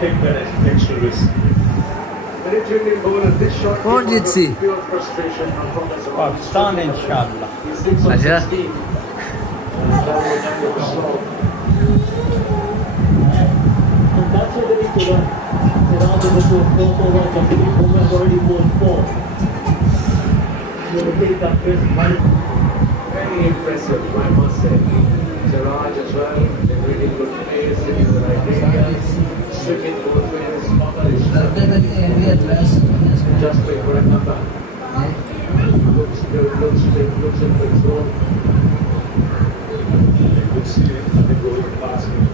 take that extra risk. कौन जीत सी? पाकिस्तान इंशाल्लाह। अच्छा Very impressive, I must say. Siraj as well, they're really good players, in the right areas, swimming both ways, just wait for a number. Looks good, looks in control. Good see it, they go in the basket.